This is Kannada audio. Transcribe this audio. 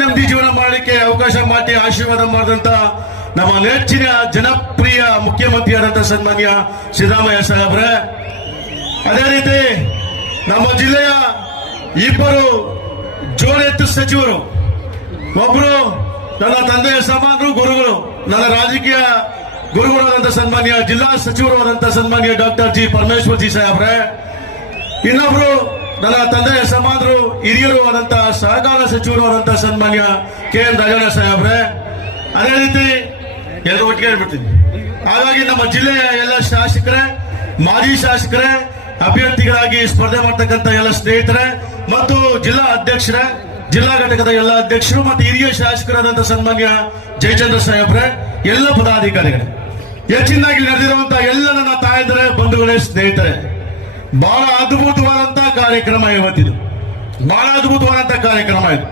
ನೆಮ್ಮದಿ ಜೀವನ ಮಾಡಲಿಕ್ಕೆ ಅವಕಾಶ ಮಾಡಿ ಆಶೀರ್ವಾದ ಮಾಡಿದಂತ ನಮ್ಮ ನೆಚ್ಚಿನ ಜನಪ್ರಿಯ ಮುಖ್ಯಮಂತ್ರಿಯಾದಂತ ಸನ್ಮಾನ್ಯ ಸಿದ್ದರಾಮಯ್ಯ ಸಾಹೇಬ್ರೆ, ಅದೇ ರೀತಿ ನಮ್ಮ ಜಿಲ್ಲೆಯ ಇಬ್ಬರು ಜೋಡೆತ್ತು ಸಚಿವರು, ಒಬ್ಬರು ನನ್ನ ತಂದೆಯ ಸಮಾನರು ಗುರುಗಳು, ನನ್ನ ರಾಜಕೀಯ ಗುರುಗಳಾದಂಥ ಸನ್ಮಾನ್ಯ ಜಿಲ್ಲಾ ಸಚಿವರು ಆದಂತ ಸನ್ಮಾನ್ಯ ಡಾಕ್ಟರ್ ಜಿ ಪರಮೇಶ್ವರ್ ಜಿ ಸಾಹೇಬ್ರೆ, ಇನ್ನೊಬ್ರು ನನ್ನ ತಂದೆಯ ಸಮಾನರು ಹಿರಿಯರು ಆದಂತ ಸಹಕಾರ ಸಚಿವರು ಆದಂತ ಸನ್ಮಾನ್ಯ KN ರಾಜಣ್ಣ ಸಾಹೇಬ್ರೆ, ಅದೇ ರೀತಿ ಎಲ್ಲ ಒಟ್ಟಿಗೆ ಹೇಳ್ಬಿಡ್ತೀನಿ. ಹಾಗಾಗಿ ನಮ್ಮ ಜಿಲ್ಲೆಯ ಎಲ್ಲ ಶಾಸಕರೇ, ಮಾಜಿ ಶಾಸಕರೇ, ಅಭ್ಯರ್ಥಿಗಳಾಗಿ ಸ್ಪರ್ಧೆ ಮಾಡ್ತಕ್ಕಂಥ ಎಲ್ಲ ಸ್ನೇಹಿತರೆ ಮತ್ತು ಜಿಲ್ಲಾ ಅಧ್ಯಕ್ಷರೇ, ಜಿಲ್ಲಾ ಘಟಕದ ಎಲ್ಲ ಅಧ್ಯಕ್ಷರು ಮತ್ತು ಹಿರಿಯ ಶಾಸಕರಾದಂಥ ಸನ್ಮಾನ್ಯ ಜಯಚಂದ್ರ ಸಾಹೇಬ್ರೆ, ಎಲ್ಲ ಪದಾಧಿಕಾರಿಗಳೇ, ಹೆಚ್ಚಿನಾಗಿ ನಡೆದಿರುವಂತಹ ಎಲ್ಲ ನನ್ನ ತಾಯಂದಿರೇ, ಬಂಧುಗಳೇ, ಸ್ನೇಹಿತರೆ, ಬಹಳ ಅದ್ಭುತವಾದಂತಹ ಕಾರ್ಯಕ್ರಮ ಇವತ್ತಿದು. ಬಹಳ ಅದ್ಭುತವಾದಂತಹ ಕಾರ್ಯಕ್ರಮ ಇದು.